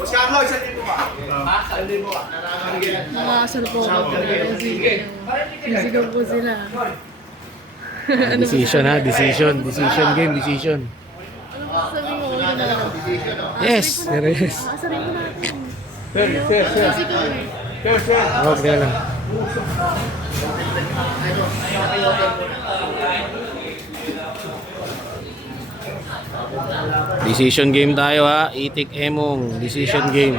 Boss Carlo, isang libo ba? Ha? Isang libo ba? Nakakasal po ako. Sisigaw po sila. Decision ha, decision game, decision. Ano ba sasabihin mo? Uwi na lang. Yes, there is. Aasarin ko natin. Sir. Sisigaw eh. Sir. Okay lang. Decision game tayo ha, Itik Emong, decision game.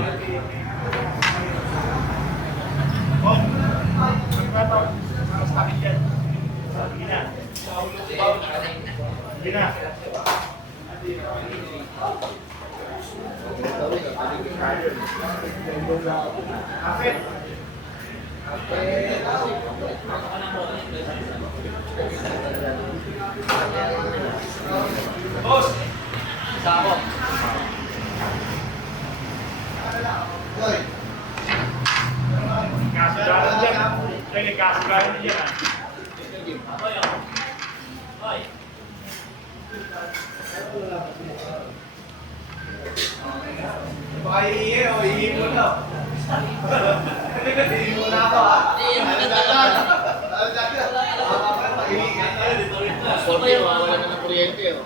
Boss! Isa ako. Kasigahan dyan. Kaya kasigahan dyan ah. Baka iihi o iihi mo na. Iihi mo na ako ah. Sorry, wala na ng kuryente oh.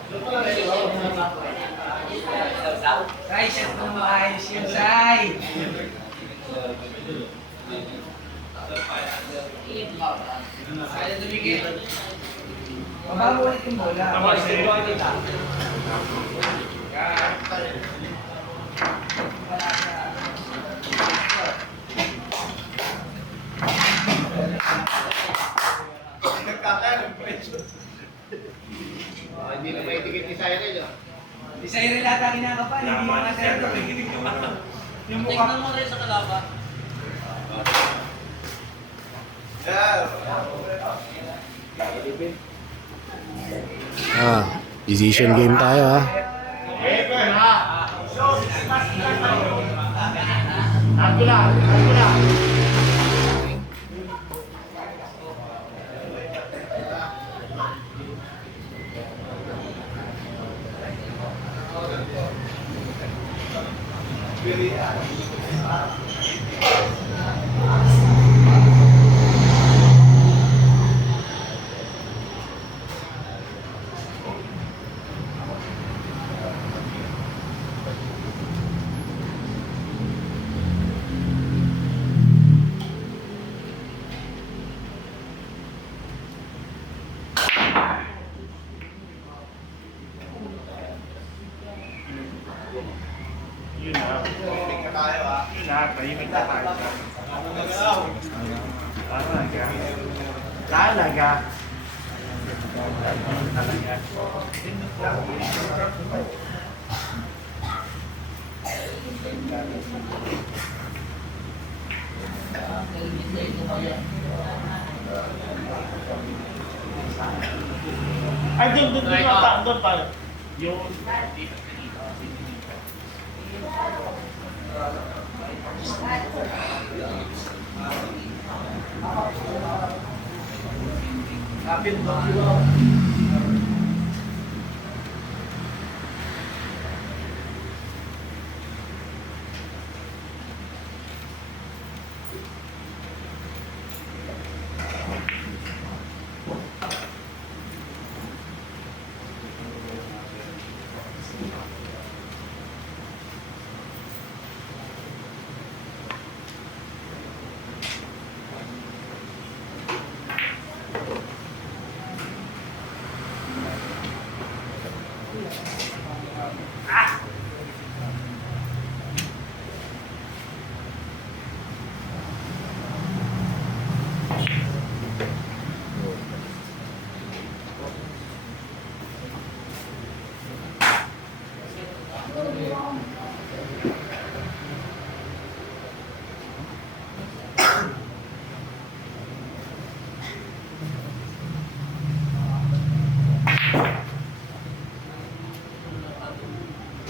Sai, chef na maayos yun, Sai! Sai na tumigil. Mabago ulit yung bola. Nagkakaya ng presyo. Hindi na may tikit ni Cyril oh. Si Cyril ata kinakapan, hindi mga Cyril. Yung mukha. Tingnan mo rin sa kalaban. Decision game tayo ha. Yun na. Tahimik na tayo ah. Yun na, tahimik na tayo. Talaga. Talaga. Ay, doon tayo. Yung... Kapit mo.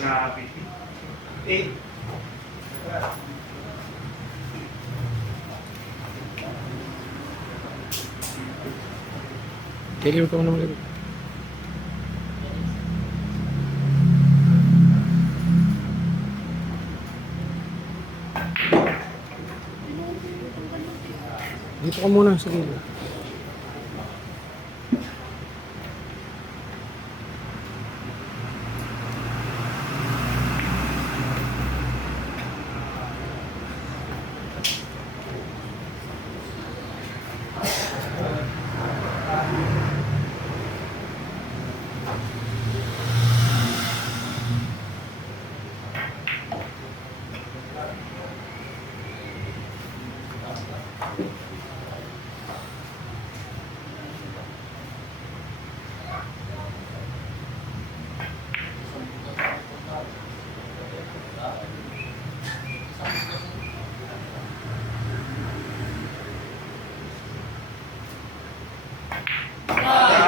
Grabe. Eh. Kaya ka mo naman ulit. Dito ka muna sa gilid.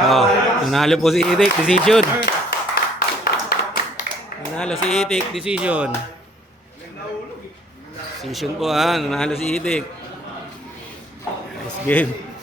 Oh, nanalo po si Itik, decision. Nanalo si Itik, decision. Decision po ha, nanalo si Itik. Nice game.